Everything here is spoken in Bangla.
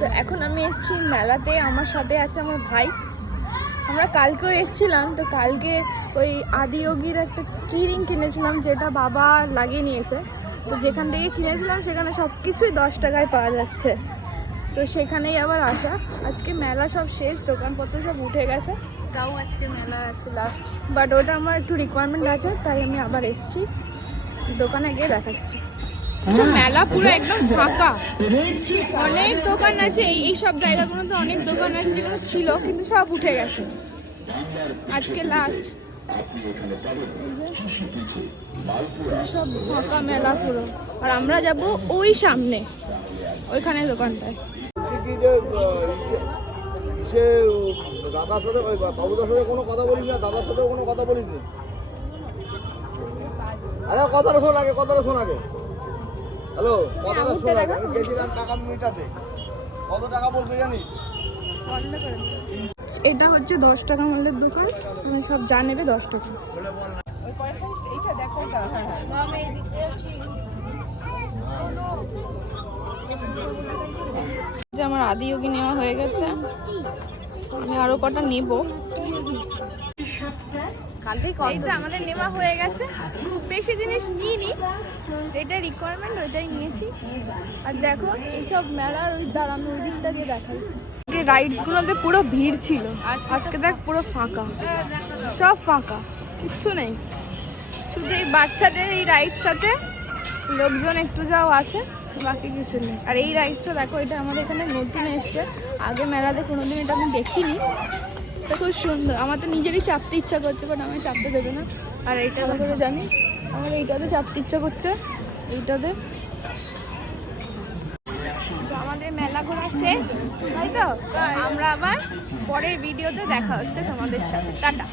তো এখন আমি এসেছি মেলাতে আমার সাথে আছে আমার ভাই। আমরা কালকেও এসেছিলাম তো কালকে ওই আদিয়োগীর একটা কিরিং কিনেছিলাম যেটা বাবা লাগিয়ে নিয়েছে। তো যেখান থেকে কিনেছিলাম সেখানে সব কিছুই দশ টাকায় পাওয়া যাচ্ছে। তো সেখানেই আবার আসা। আজকে মেলা সব শেষ দোকানপত্র সব উঠে গেছে। তাও আজকে মেলা আছে লাস্ট বাট ওটা আমার একটু রিকোয়ারমেন্ট আছে তাই আমি আবার এসছি। দোকানে গিয়ে দেখাচ্ছি। মেলা পুরো একদম ফাঁকা। অনেক দোকান আছে এই সব জায়গাগুলোতে অনেক দোকান আছে যেগুলো ছিল কিন্তু সব উঠে গেছে। আজকে লাস্ট সব ফাঁকা মেলা পুরো। আর আমরা যাব ওই সামনে ওইখানে দোকানটায়। দাদার সাথে ওই বাবুদার সাথে কোনো কথা বলিস না দাদার সাথেও কোনো কথা বলিস নি। আরে কথাটা শোন আগে কথাটা শোন আগে। হ্যালো শোন আগে আমি গেছিলাম টাকা মিটাতে কত টাকা বলতে জানিস? এটা হচ্ছে দশ টাকা মূল্যের দোকান তুমি সব যা নেবে দশ টাকা। যে আমার আদিয়োগী নেওয়া হয়ে গেছে। আমি আরও কটা নেব। এই আমাদের নেওয়া হয়ে গেছে। খুব বেশি জিনিস নিইনি। যেটা রিকোয়ারমেন্ট ওইটাই নিয়েছি। আর দেখো এইসব মেলার ওই দাঁড়ানো ওই দিকটা গিয়ে দেখাই। রাইডস গুলোতে পুরো ভিড় ছিল। আজকে দেখ পুরো ফাঁকা। সব ফাঁকা। কিচ্ছু নেই। শুধু এই বাচ্চাদের এই রাইডসটাতে লোকজন একটু যাও আছে বাকি কিছু নেই। আর এই রাইডসটা দেখো এটা আমাদের এখানে নতুন এসছে। আগে মেলাতে কোনোদিন এটা আমি দেখিনি। এটা খুব সুন্দর। আমার তো নিজেরই চাপতে ইচ্ছা করছে বাট আমি চাপতে দেবে না। আর এইটা করে জানি। আমার এইটাতে চাপতে ইচ্ছা করছে। এইটাতে। আমাদের মেলা ঘোরা শেষ, তাই তো? আমরা আবার পরের ভিডিওতে দেখা হচ্ছে তোমাদের সাথে। টাটা।